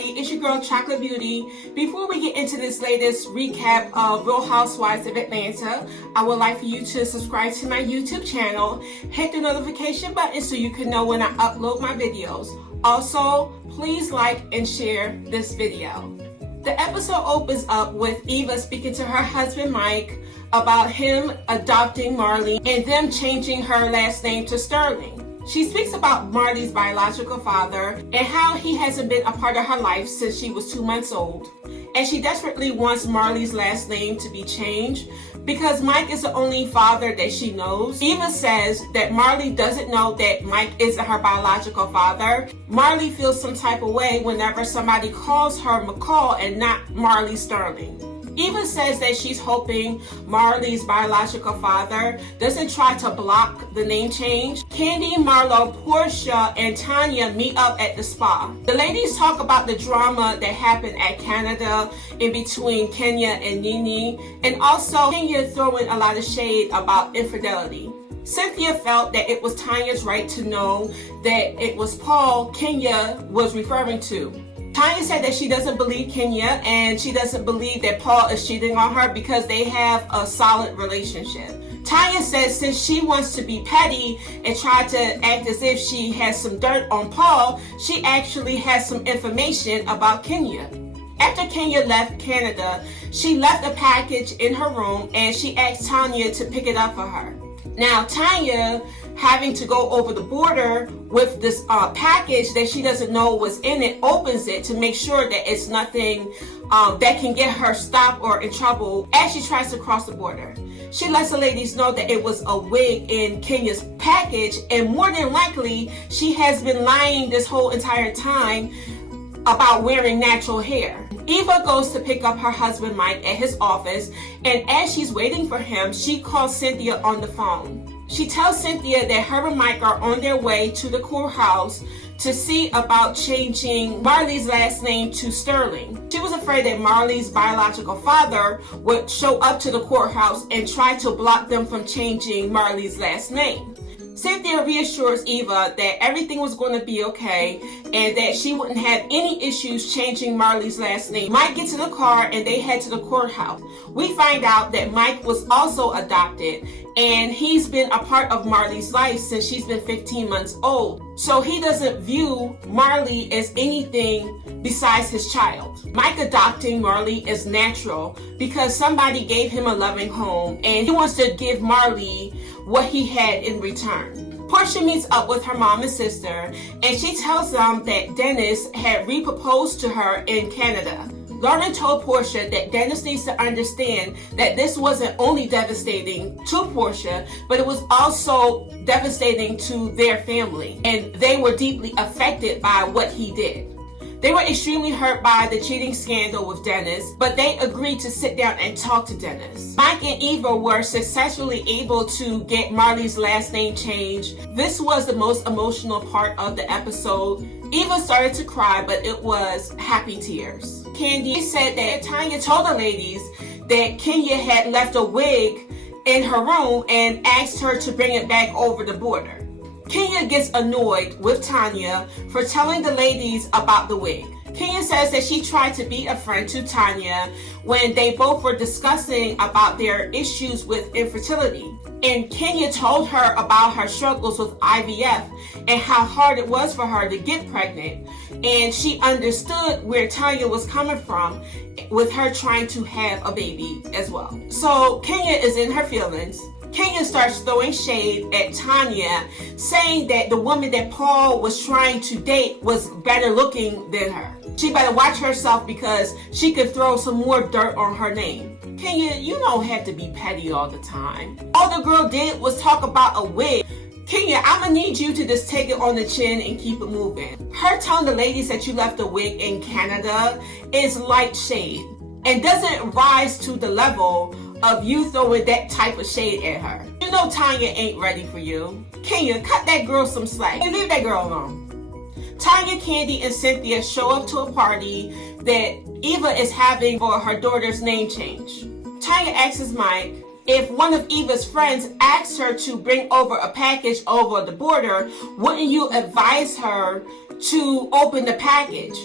everybody, it's your girl Chocolate Beauty. Before we get into this latest recap of Real Housewives of Atlanta, I would like for you to subscribe to my YouTube channel, hit the notification button so you can know when I upload my videos. Also, please like and share this video. The episode opens up with Eva speaking to her husband Mike about him adopting Marley and them changing her last name to Sterling. She speaks about Marley's biological father and how he hasn't been a part of her life since she was 2 months old. And she desperately wants Marley's last name to be changed because Mike is the only father that she knows. Eva says that Marley doesn't know that Mike isn't her biological father. Marley feels some type of way whenever somebody calls her McCall and not Marley Sterling. Eva says that she's hoping Marley's biological father doesn't try to block the name change. Candy, Marlo, Portia, and Tanya meet up at the spa. The ladies talk about the drama that happened at Canada in between Kenya and Nene, and also Kenya throwing a lot of shade about infidelity. Cynthia felt that it was Tanya's right to know that it was Paul Kenya was referring to. Tanya said that she doesn't believe Kenya and she doesn't believe that Paul is cheating on her because they have a solid relationship. Tanya says since she wants to be petty and try to act as if she has some dirt on Paul, she actually has some information about Kenya. After Kenya left Canada, she left a package in her room and she asked Tanya to pick it up for her. Now Tanya, having to go over the border with this package that she doesn't know was in it, opens it to make sure that it's nothing that can get her stopped or in trouble as she tries to cross the border. She lets the ladies know that it was a wig in Kenya's package, and more than likely she has been lying this whole entire time about wearing natural hair. Eva goes to pick up her husband Mike at his office, and as she's waiting for him, she calls Cynthia on the phone. She tells Cynthia that her and Mike are on their way to the courthouse to see about changing Marley's last name to Sterling. She was afraid that Marley's biological father would show up to the courthouse and try to block them from changing Marley's last name. Cynthia reassures Eva that everything was going to be okay and that she wouldn't have any issues changing Marley's last name. Mike gets in the car and they head to the courthouse. We find out that Mike was also adopted and he's been a part of Marley's life since she's been 15 months old. So he doesn't view Marley as anything besides his child. Mike adopting Marley is natural because somebody gave him a loving home and he wants to give Marley what he had in return. Portia meets up with her mom and sister and she tells them that Dennis had re-proposed to her in Canada. Lauren told Portia that Dennis needs to understand that this wasn't only devastating to Portia, but it was also devastating to their family, and they were deeply affected by what he did. They were extremely hurt by the cheating scandal with Dennis, but they agreed to sit down and talk to Dennis. Mike and Eva were successfully able to get Marley's last name changed. This was the most emotional part of the episode. Eva started to cry, but it was happy tears. Candy said that Tanya told the ladies that Kenya had left a wig in her room and asked her to bring it back over the border. Kenya gets annoyed with Tanya for telling the ladies about the wig. Kenya says that she tried to be a friend to Tanya when they both were discussing about their issues with infertility. And Kenya told her about her struggles with IVF and how hard it was for her to get pregnant. And she understood where Tanya was coming from with her trying to have a baby as well. So Kenya is in her feelings. Kenya starts throwing shade at Tanya, saying that the woman that Paul was trying to date was better looking than her. She better watch herself because she could throw some more dirt on her name. Kenya, you don't have to be petty all the time. All the girl did was talk about a wig. Kenya, I'm gonna need you to just take it on the chin and keep it moving. Her telling the ladies that you left a wig in Canada is light shade and doesn't rise to the level of you throwing that type of shade at her. You know Tanya ain't ready for you. Kenya, cut that girl some slack and leave that girl alone. Tanya, Candy, and Cynthia show up to a party that Eva is having for her daughter's name change. Tanya asks Mike if one of Eva's friends asks her to bring over a package over the border, wouldn't you advise her to open the package?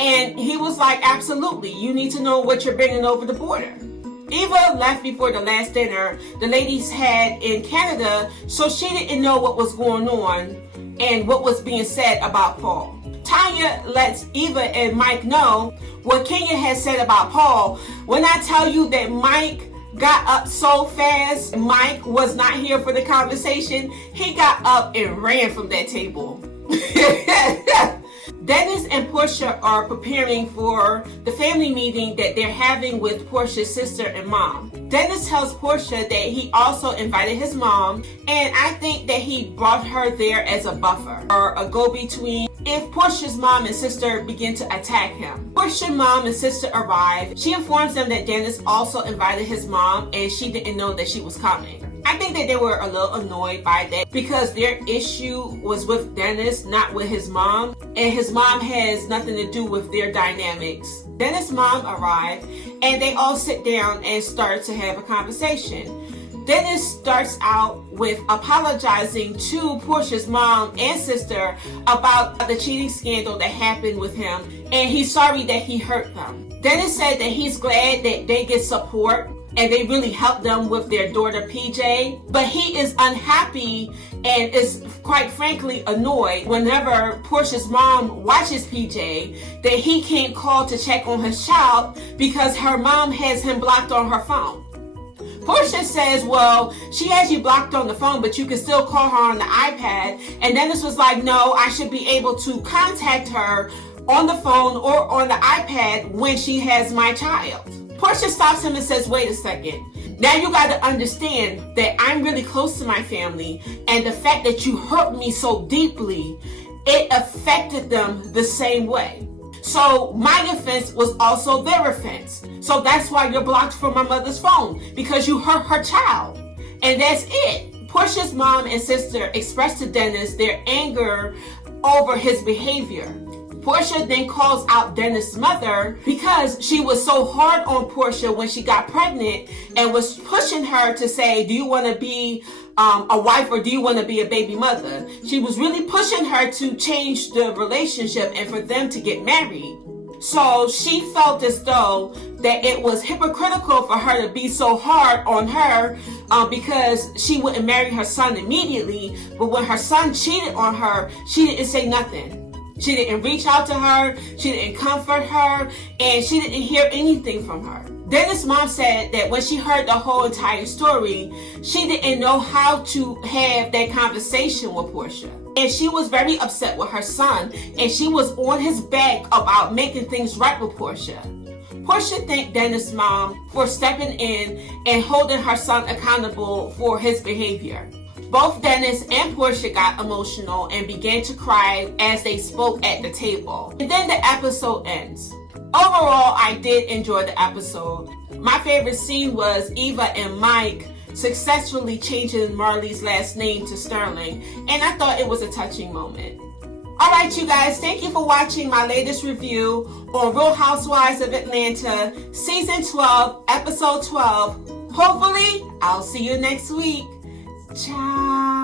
And he was like, absolutely, you need to know what you're bringing over the border. Eva left before the last dinner the ladies had in Canada, so she didn't know what was going on and what was being said about Paul. Tanya lets Eva and Mike know what Kenya had said about Paul. When I tell you that Mike got up so fast, Mike was not here for the conversation. He got up and ran from that table. Dennis and Portia are preparing for the family meeting that they're having with Portia's sister and mom. Dennis tells Portia that he also invited his mom, and I think that he brought her there as a buffer or a go-between if Portia's mom and sister begin to attack him. Portia's mom and sister arrive. She informs them that Dennis also invited his mom and she didn't know that she was coming. I think that they were a little annoyed by that because their issue was with Dennis, not with his mom, and his mom has nothing to do with their dynamics. Dennis' mom arrived and they all sit down and start to have a conversation. Dennis starts out with apologizing to Portia's mom and sister about the cheating scandal that happened with him, and he's sorry that he hurt them. Dennis said that he's glad that they get support and they really helped them with their daughter PJ, but he is unhappy and is quite frankly annoyed whenever Portia's mom watches PJ that he can't call to check on his child because her mom has him blocked on her phone. Portia says, well, she has you blocked on the phone, but you can still call her on the iPad. And Dennis was like, no, I should be able to contact her on the phone or on the iPad when she has my child. Portia stops him and says, wait a second. Now you got to understand that I'm really close to my family, and the fact that you hurt me so deeply, it affected them the same way. So my offense was also their offense. So that's why you're blocked from my mother's phone, because you hurt her child. And that's it. Portia's mom and sister expressed to Dennis their anger over his behavior. Portia then calls out Dennis' mother because she was so hard on Portia when she got pregnant and was pushing her to say, do you want to be a wife or do you want to be a baby mother? She was really pushing her to change the relationship and for them to get married. So she felt as though that it was hypocritical for her to be so hard on her because she wouldn't marry her son immediately. But when her son cheated on her, she didn't say nothing. She didn't reach out to her, she didn't comfort her, and she didn't hear anything from her. Dennis' mom said that when she heard the whole entire story, she didn't know how to have that conversation with Portia. And she was very upset with her son, and she was on his back about making things right with Portia. Portia thanked Dennis' mom for stepping in and holding her son accountable for his behavior. Both Dennis and Portia got emotional and began to cry as they spoke at the table. And then the episode ends. Overall, I did enjoy the episode. My favorite scene was Eva and Mike successfully changing Marley's last name to Sterling, and I thought it was a touching moment. Alright you guys, thank you for watching my latest review on Real Housewives of Atlanta, Season 12, Episode 12. Hopefully, I'll see you next week. Ciao.